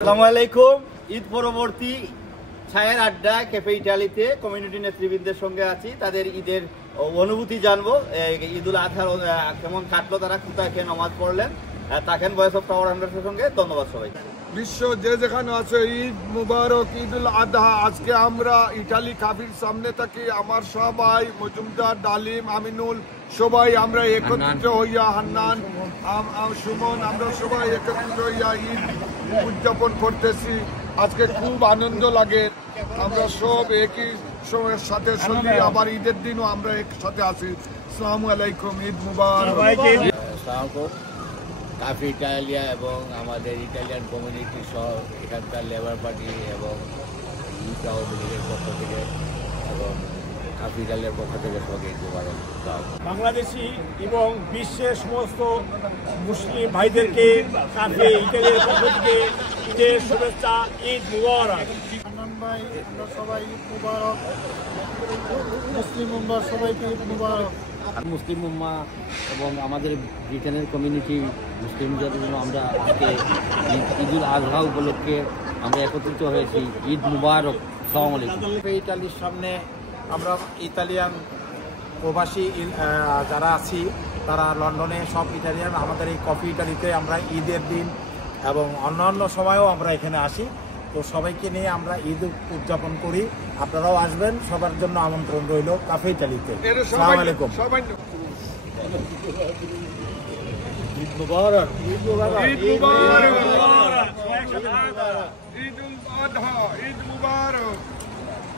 আসসালামু আলাইকুম। ঈদ পরবর্তী ছায়ের আড্ডা ক্যাফে ইটালিতে কমিউনিটি নেতৃবৃন্দের সঙ্গে আছি। তাদের ঈদের অনুভূতি জানবো। ঈদুল আজহার কেমন কাটলো, তারা কোথায় খেয়ে নামাজ পড়লেন। থাকেন ভয়েস অফ টাওয়ার হান্ড্রেডের সঙ্গে। ধন্যবাদ সবাই। বিশ্ব যে যেখানে আছে ঈদ মুবারক, ঈদুল আজহা। আজকে আমরা ইটালি কাফির সামনে থাকি। আমার সবাই মজুমদার, ডালিম, আমিনুল সবাই আমরা একত্রিত হইয়া, হান্নান, সুমন, আমরা সবাই একত্রিত হইয়া ঈদ উদযাপন করতেছি। আজকে খুব আনন্দ লাগে। আমরা সব একই সময়ের সাথে চলি। আবার ঈদের দিনও আমরা একসাথে আছি। আসসালামু আলাইকুম, ঈদ মুবারক। কাফি ইটালিয়া এবং আমাদের ইটালিয়ান কমিউনিটি সহ এখানকার লেবার পার্টি এবং ইউথ আওয়ামী লীগের পক্ষ থেকে এবং কাফি ইটালিয়ার পক্ষ থেকে সবাইকে ঈদ মুবারক। বাংলাদেশি এবং বিশ্বের সমস্ত মুসলিম ভাইদেরকে কাফি ইটালিয়ার পক্ষ থেকে ঈদের শুভেচ্ছা, ঈদ মুবারক। ভাই, আমরা সবাই ঈদ মুবারক। মুসলিম উম্মাহ সবাইকে ঈদ মুবারক। মুসলিম উম্মাহ এবং আমাদের ব্রিটেনের কমিউনিটি মুসলিমদের জন্য আমরা আজকে ঈদুল আজহা উপলক্ষে আমরা একত্রিত হয়েছি। ঈদ মুবারক। আসসালামু আলাইকুম। ইটালির সামনে আমরা ইতালিয়ান প্রবাসী যারা আছি তারা লন্ডনে সব ইটালিয়ান আমাদের এই কফি ইটালিতে আমরা ঈদের দিন এবং অন্যান্য সময়ও আমরা এখানে আসি। তো সবাইকে নিয়ে আমরা ঈদ উদযাপন করি। আপনারাও আসবেন, সবার জন্য আমন্ত্রণ রইল কাফি ইটালিতে। আসসালামু আলাইকুম। ঈদ মুবারক। ঈদ মুবারক। ঈদুল আজহা, ঈদ মুবারক।